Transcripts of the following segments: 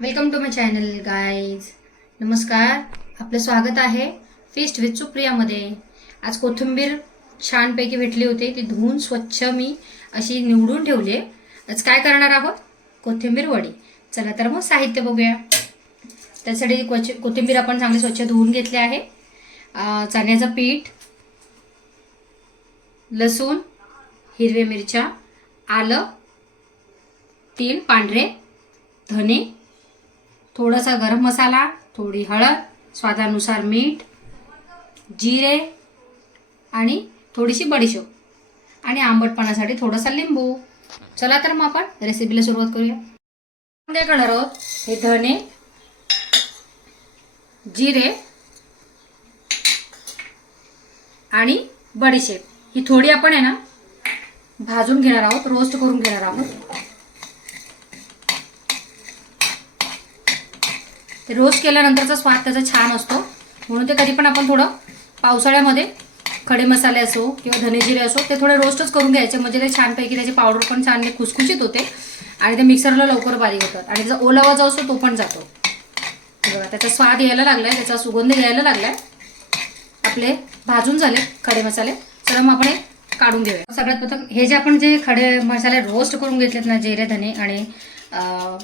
Welcome to my channel guys. नमस्कार, आपलं स्वागत आहे फेस्ट विथ सुप्रियामध्ये. आज कोथिंबीर छानपैकी भेटली होती, ती धुवून स्वच्छ मी अशी निवडून ठेवली आहे. आज काय करणार आहोत? कोथिंबीर वडी. चला तर मग साहित्य बघूया. त्यासाठी कोथिंबीर आपण चांगली स्वच्छ धुवून घेतली आहे. चण्याचं पीठ, लसूण, हिरव्या मिरच्या, आलं, 3 पांढरे धने, थोडासा गरम मसाला, थोडी हळद, स्वादानुसार मीठ, जिरे आणि थोडीशी बडीशेप आणि आंबटपणासाठी थोडासा लिंबू. चला तर मग आपण रेसिपीला सुरुवात करूया. काय करणार आहोत? हे धने, जिरे आणि बडीशेप ही थोडी आपण आहे ना भाजून घेणार आहोत, रोस्ट करून घेणार आहोत. ते रोस्ट केल्यानंतरचा स्वाद त्याचा छान असतो, म्हणून ते कधी पण आपण थोडं पावसाळ्यामध्ये खडे मसाले असो किंवा धने जिरे असो ते थोडे रोस्टच करून घ्यायचे, म्हणजे ते छानपैकी त्याची पावडर पण छान खुसखुशीत होते आणि ते मिक्सरला लवकर बारीक होतात आणि त्याचा ओलावा जो असतो तो पण जातो. बघा त्याचा स्वाद यायला लागलाय, त्याचा सुगंध यायला लागलाय. आपले भाजून झाले खडे मसाले. तर मग आपण हे काढून घेऊया. सगळ्यात प्रथम हे जे आपण जे खडे मसाले रोस्ट करून घेतलेत ना, जिरे धने आणि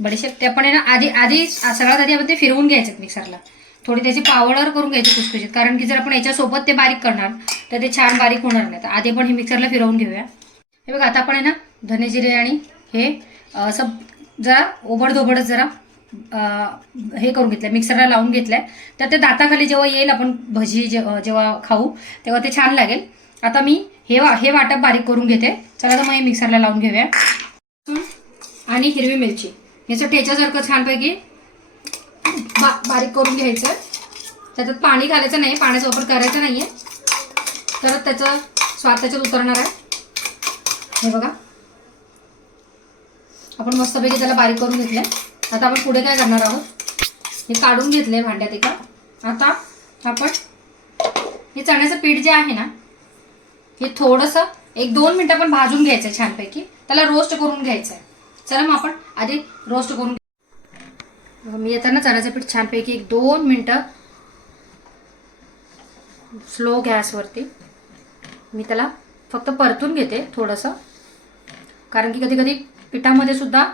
बडीशेप, ते आपण ना आधी सगळ्यात आधी आपण ते फिरवून घ्यायचे मिक्सरला. थोडी त्याची पावडर करून घ्यायची खुसखुशीत, कारण की जर आपण याच्यासोबत ते बारीक करणार तर ते छान बारीक होणार नाही. तर आधी आपण हे मिक्सरला फिरवून घेऊया. हे बघा आता आपण आहे ना धने जिरे आणि हे असं जरा ओबडधोबडच जरा हे करून घेतलंय, मिक्सरला लावून घेतलंय. तर ते दाताखाली जेव्हा येईल आपण भजी जेव्हा खाऊ तेव्हा ते छान लागेल. आता मी हे वाटप बारीक करून घेते. चला तर मग हे मिक्सरला लावून घेऊया. आणि हिरवी मिरची याचं ठेच्यासारखं छानपैकी बारीक करून घ्यायचं. त्याच्यात पाणी घालायचं नाही, पाण्याचा वापर करायचा नाहीये, तर त्याचा स्वाद त्याच्यात उतरणार आहे. हे बघा आपण मस्तपैकी त्याला बारीक करून घेतलंय. आता आपण पुढे काय करणार आहोत? हे काढून घेतलंय भांड्यात एका. आता आपण हे चण्याचं पीठ जे आहे ना हे थोडंसं 1-2 मिनिटं पण भाजून घ्यायचं छानपैकी, त्याला रोस्ट करून घ्यायचं आहे. चला मग आपण आधी रोस्ट करून. मी येताना चण्याचं पीठ छानपैकी 1-2 मिनिटं स्लो गॅसवरती मी त्याला फक्त परतून घेते थोडंसं, कारण की कधी कधी पिठामध्ये सुद्धा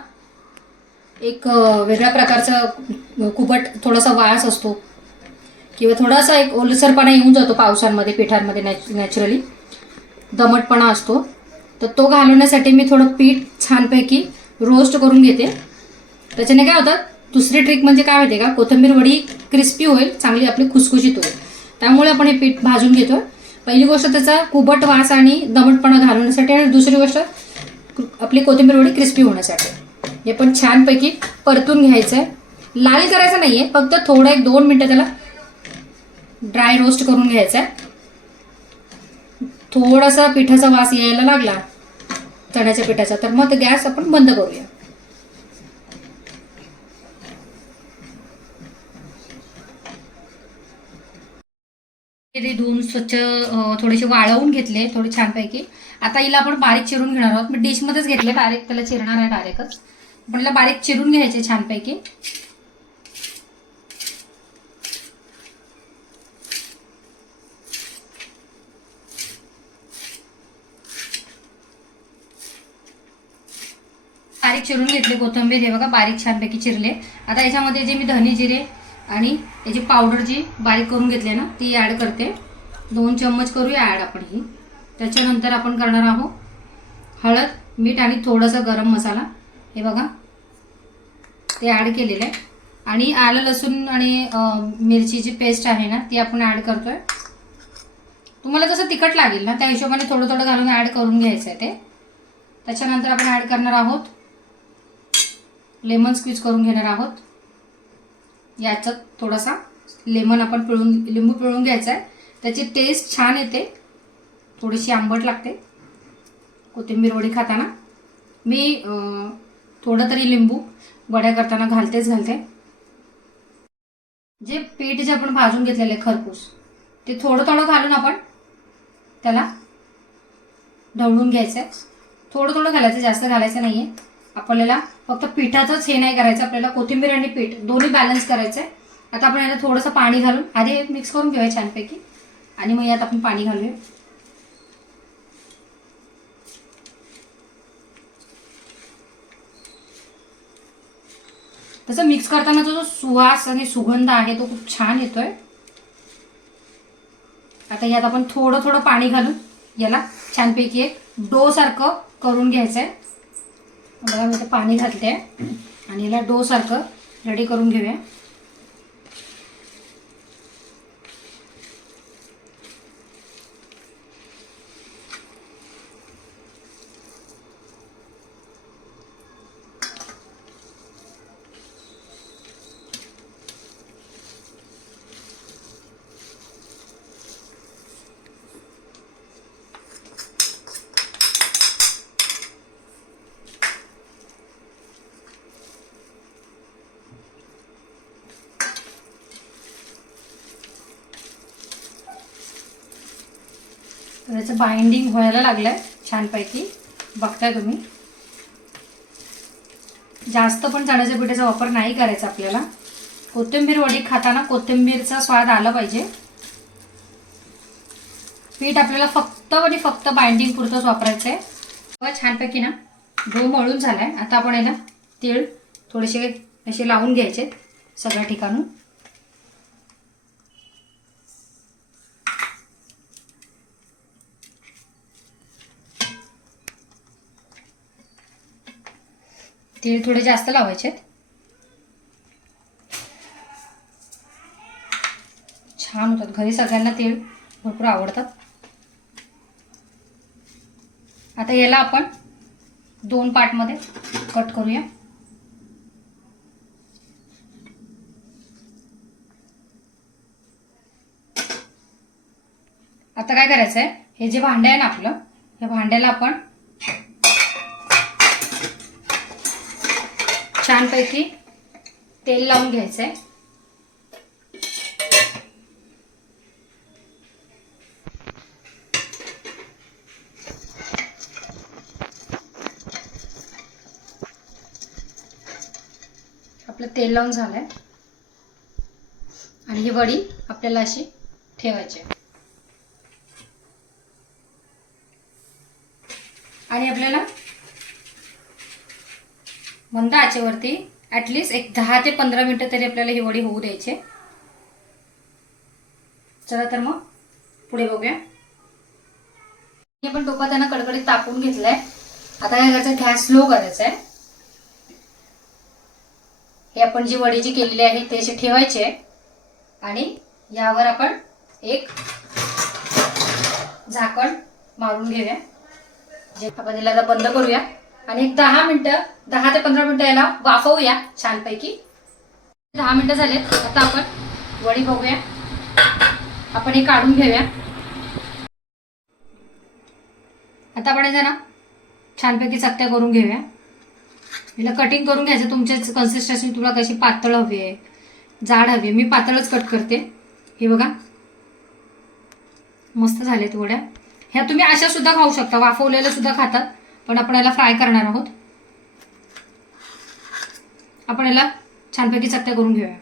एक वेगळ्या प्रकारचं कुबट थोडासा वास असतो किंवा थोडासा एक ओलसरपणा येऊन जातो पावसांमध्ये, पिठांमध्ये नॅचरली दमटपणा असतो. तर तो घालवण्यासाठी मी थोडं पीठ छानपैकी रोस्ट करून घेते. त्याच्याने काय होतं, दुसरी ट्रिक म्हणजे काय माहिती का, कोथिंबीर वडी क्रिस्पी होईल, चांगली आपली खुसखुशीत होईल. त्यामुळे आपण हे पीठ भाजून घेतोय. पहिली गोष्ट त्याचा कुबट वास आणि दमटपणा घालवण्यासाठी, आणि दुसरी गोष्ट आपली कोथिंबीर वडी क्रिस्पी होण्यासाठी. हे पण छानपैकी परतून घ्यायचं आहे. लाल करायचं नाहीये, फक्त थोडं 1-2 मिनिटं त्याला ड्राय रोस्ट करून घ्यायचं आहे. थोडासा पिठाचा वास यायला लागला चण्याच्या पिठाचा तर मग गॅस आपण बंद करूया. धुवून स्वच्छ थोडेसे वाळवून घेतले थोडे छानपैकी. आता हिला आपण बारीक चिरून घेणार आहोत. मी डिशमध्येच घेतले, डायरेक्ट त्याला चिरणार आहे डायरेक्टच. आपण हिला बारीक चिरून घ्यायचे छानपैकी. बारीक चिरून घेतले कोथिंबीर. हे बघा बारीक छानपैकी चिरले. आता याच्यामध्ये जे मी धने जिरे आणि त्याची पावडर जी बारीक करून घेतली ना ती ॲड करते. 2 चम्मच करूया ॲड आपण ही. त्याच्यानंतर आपण करणार आहोत हळद, मीठ आणि थोडासा गरम मसाला. हे बघा ते ॲड केलेलं आहे. आणि आलं लसूण आणि मिरचीची पेस्ट आहे ना ती आपण ॲड करतोय. तुम्हाला जसं तिखट लागेल ना त्या हिशोबाने थोडं थोडं घालून ॲड करून घ्यायचं आहे ते. त्याच्यानंतर आपण ॲड करणार आहोत लेमन स्क्वीज करून घेणार आहोत. याच्यात थोडासा लेमन आपण लिंबू पिळून घ्यायचा आहे. त्याची टेस्ट छान येते, थोडीशी आंबट लागते कोथिंबीर वडी खाताना. मी थोडं तरी लिंबू वड्या करताना घालते. जे पीठ जे आपण भाजून घेतलेले खरपूस ते थोडं थोडं घालून आपण त्याला ढवळून घ्यायचं आहे. थोडं थोडं घालायचं, जास्त घालायचं नाहीये. आपल्याला फक्त पिठाचंच हे नाही करायचं आपल्याला, कोथिंबीर आणि पीठ दोन्ही बॅलन्स करायचं आहे. आता आपण याला थोडंसं पाणी घालून आधी मिक्स करून घेऊया छानपैकी आणि मग यात आपण पाणी घालूया. तसं मिक्स करताना जो सुवास आणि सुगंध आहे तो खूप छान येतोय. आता यात आपण थोडं थोडं पाणी घालून याला छानपैकी एक डो सारखं करून घ्यायचं आहे. बघा मी पाणी घालते आणि याला डो सारखं रेडी करून घेऊया. त्याचं बाइंडिंग व्हायला लागलंय छानपैकी, बघताय तुम्ही. जास्त पण चण्याच्या पिठाचा वापर नाही करायचा आपल्याला. कोथिंबीर वडी खाताना कोथिंबीरचा स्वाद आला पाहिजे. पीठ आपल्याला फक्त आणि फक्त बाइंडिंग पुरतंच वापरायचं आहे. छानपैकी ना डो मळून झालाय. आता आपण याला तीळ थोडेसे असे लावून घ्यायचे सगळ्या ठिकाणून. तीळ थोडे जास्त लावायचे. छान होतात, घरी सगळ्यांना तीळ भरपूर आवडतात. आता याला आपण 2 पार्टमध्ये कट करूया. आता काय करायचं आहे, हे जे भांडं आहे ना आपलं, या भांड्याला आपण छानपैकी तेल लावून घ्यायचंय. आपलं तेल लावून झालंय आणि ही वडी आपल्याला अशी ठेवायची आणि आपल्याला मंद आचेवरती ॲटलिस्ट एक 10 ते 15 मिनिटं तरी आपल्याला ही वडी होऊ द्यायची. चला तर मग पुढे बघूया. आपण टोपात त्यांना कडकडीत तापून घेतलाय. आता काय करायचं, गॅस स्लो करायचा आहे. हे आपण जी वडी जी केलेली आहे ते असे ठेवायचे आणि यावर आपण एक झाकण मारून घेऊया. जे आपण याला आता बंद करूया आणि एक 10 ते 15 मिनिटं याला वाफवूया छानपैकी. 10 मिनिटं झालेत. आता आपण वडी बघूया. आपण हे काढून घेऊया. आता आपण याचा ना छानपैकी चकत्या करून घेऊया. याला कटिंग करून घ्यायचं. तुमच्याच कन्सिस्टन्सी, तुला कशी पातळ हवी आहे, जाड हवी आहे. मी पातळच कट करते. हे बघा मस्त झालेत वड्या. ह्या तुम्ही अशा सुद्धा खाऊ शकता, वाफवलेल्या सुद्धा खातात, पण आपण याला फ्राय करणार आहोत. आपण याला छानपैकी चकत्या करून घेऊया.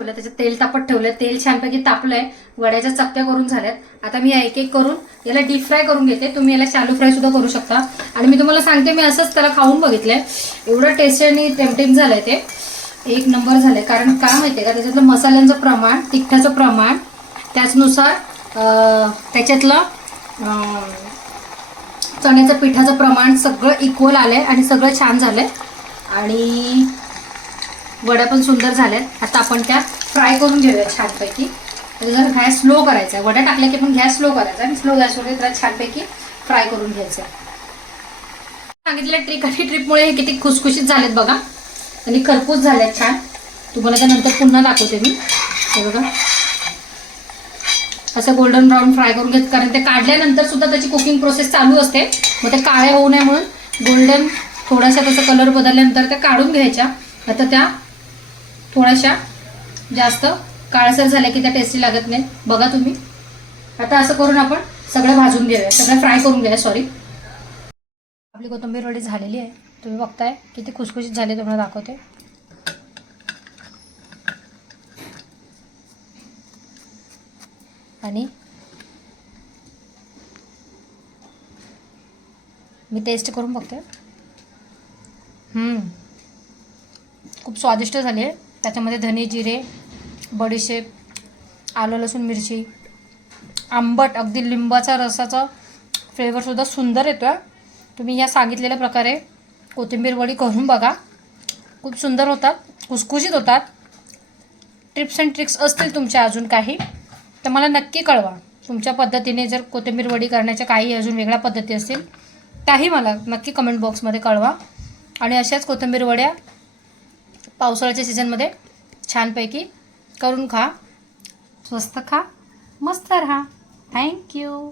तुला त्याच्यात तेल तापत ठेवलंय, तेल छानपैकी तापलंय, वड्याच्या चकत्या करून झाल्यात. आता मी एक एक करून याला डीप फ्राय करून घेते. तुम्ही याला शॅलो फ्राय सुद्धा करू शकता. आणि मी तुम्हाला सांगते, मी असंच त्याला खाऊन बघितलंय, एवढं टेस्टी आणि टेम्पटिंग झालंय, ते एक नंबर झालंय. कारण काय माहितीये का, त्याच्यातलं मसाल्यांचं प्रमाण, तिखटाचं प्रमाण, त्याचनुसार त्याच्यातलं चण्याचं पिठाचं प्रमाण सगळं इक्वल आलंय आणि सगळं छान झालंय आणि वड्या पण सुंदर झाल्यात. आता आपण त्या फ्राय करून घेऊया छानपैकी. जर गॅस स्लो करायचा, वड्या टाकल्या की पण गॅस स्लो करायचा आणि स्लो गॅसवर त्याला छानपैकी फ्राय करून घ्यायचं. सांगितलं ट्रिक, आणि ट्रिपमुळे हे किती खुसखुशीत झालेत बघा आणि खरपूस झालेत छान. तुम्हाला त्यानंतर पुन्हा दाखवते मी. हे बघा असं गोल्डन ब्राऊन फ्राय करून घेत, कारण ते काढल्यानंतर सुद्धा त्याची कुकिंग प्रोसेस चालू असते. मग ते काळे होऊ नये म्हणून गोल्डन थोडासा त्याचा कलर बदलल्यानंतर त्या काढून घ्यायच्या. आता त्या थोड्याशा जास्त काळसर झाल्या की त्या टेस्टी लागत नाही. बघा तुम्ही. आता असं करून आपण सगळं भाजून घेऊया, सगळं फ्राय करून घेऊया. आपली कोथिंबीर वडी झालेली आहे. तुम्ही बघताय किती खुसखुशीत झाले, तुम्हाला दाखवते. आणि मी टेस्ट करून बघते. खूप स्वादिष्ट झाले. त्याच्यामध्ये धने जिरे, बडीशेप, आलं लसूण मिरची, आंबट अगदी लिंबाचा रसाचा फ्लेवरसुद्धा सुंदर येतो आहे. तुम्ही या सांगितलेल्या प्रकारे कोथिंबीर वडी करून बघा. खूप सुंदर होतात, खुसखुशीत होतात. टिप्स अँड ट्रिक्स असतील तुमच्या अजून काही तर मला नक्की कळवा. तुमच्या पद्धतीने जर कोथिंबीर वडी करण्याच्या काही अजून वेगळ्या पद्धती असतील त्याही मला नक्की कमेंट बॉक्समध्ये कळवा. आणि अशाच कोथिंबीर वड्या पावसाळ्याच्या सीझनमध्ये छानपैकी करून खा. स्वस्त खा, मस्त राहा. थँक्यू.